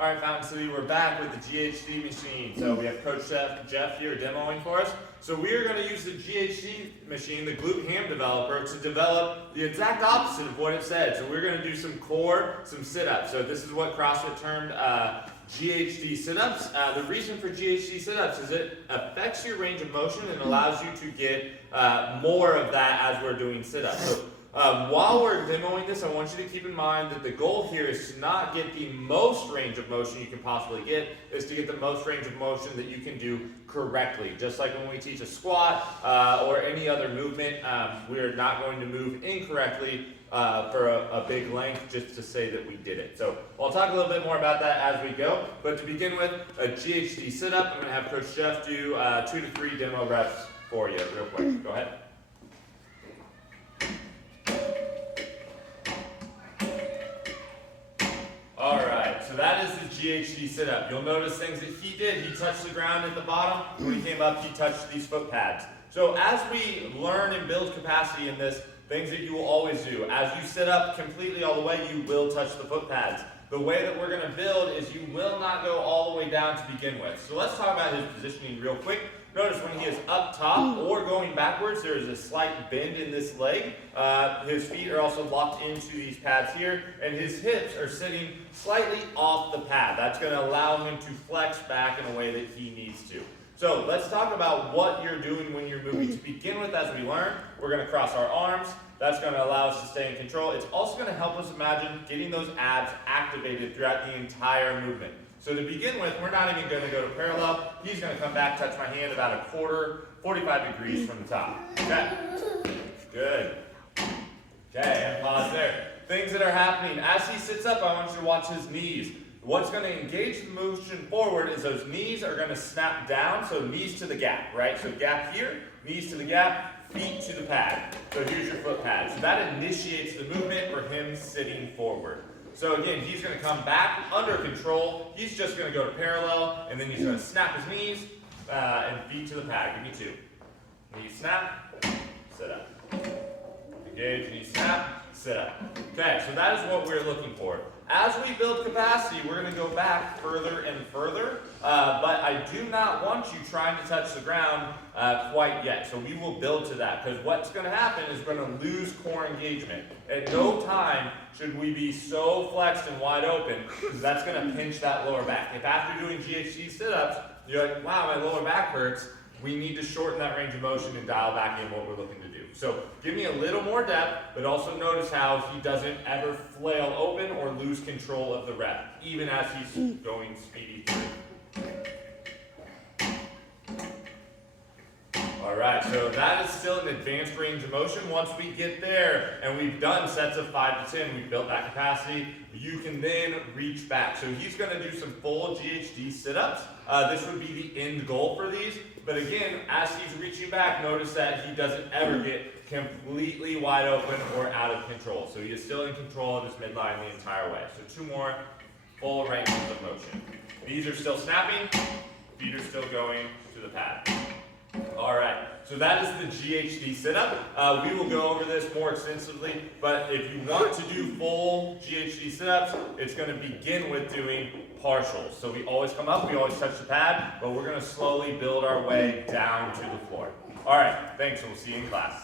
All right, Fountain City, we're back with the GHD machine. So we have Coach Jeff here demoing for us. So we are going to use the GHD machine, the glute ham developer, to develop the exact opposite of what it said. So we're going to do some core, some sit-ups. So this is what CrossFit termed GHD sit-ups. The reason for GHD sit-ups is it affects your range of motion and allows you to get more of that as we're doing sit-ups. So while we're demoing this, I want you to keep in mind that the goal here is to not get the most range of motion you can possibly get, is to get the most range of motion that you can do correctly. Just like when we teach a squat or any other movement, we're not going to move incorrectly for a big length just to say that we did it. So I'll talk a little bit more about that as we go. But to begin with, a GHD sit-up, I'm going to have Coach Jeff do 2 to 3 demo reps for you real quick. Go ahead. Alright, so that is the GHD sit-up. You'll notice things that he did. He touched the ground at the bottom. When he came up, he touched these foot pads. So as we learn and build capacity in this, things that you will always do. As you sit up completely all the way, you will touch the foot pads. The way that we're going to build is you will not go all the way down to begin with. So let's talk about his positioning real quick. Notice when he is up top or going backwards, there is a slight bend in this leg. His feet are also locked into these pads here, and his hips are sitting slightly off the pad. That's going to allow him to flex back in a way that he needs to. So let's talk about what you're doing when you're moving. To begin with, as we learn, we're going to cross our arms. That's going to allow us to stay in control. It's also going to help us imagine getting those abs activated throughout the entire movement. So to begin with, we're not even going to go to parallel. He's going to come back, touch my hand about a quarter, 45 degrees from the top. Okay, good. Okay, and pause there. Things that are happening. As he sits up, I want you to watch his knees. What's going to engage the motion forward is those knees are going to snap down, so knees to the gap, right? So gap here, knees to the gap, feet to the pad. So here's your foot pad. So that initiates the movement for him sitting forward. So again, he's going to come back under control. He's just going to go to parallel, and then he's going to snap his knees and feet to the pad. Give me 2. Knee snap, sit up. Engage, knee snap, sit up. Okay, so that is what we're looking for. As we build capacity, we're going to go back further and further, but I do not want you trying to touch the ground quite yet. So we will build to that, because what's going to happen is we're going to lose core engagement. At no time should we be so flexed and wide open, because that's going to pinch that lower back. If after doing GHD sit-ups, you're like, wow, my lower back hurts, we need to shorten that range of motion and dial back in what we're looking to do. So give me a little more depth, but also notice how he doesn't ever flail open or lose control of the rep, even as he's going speedy through. All right, so that is still an advanced range of motion. Once we get there and we've done sets of 5 to 10, we've built that capacity, you can then reach back. So he's going to do some full GHD sit-ups. This would be the end goal for these. But again, as he's reaching back, notice that he doesn't ever get completely wide open or out of control. So he is still in control of his midline the entire way. So 2 more full ranges of motion. Knees are still snapping, feet are still going to the pad. All right, so that is the GHD sit-up. We will go over this more extensively, but if you want to do full GHD sit-ups, it's going to begin with doing partials. So we always come up, we always touch the pad, but we're going to slowly build our way down to the floor. All right, thanks, and we'll see you in class.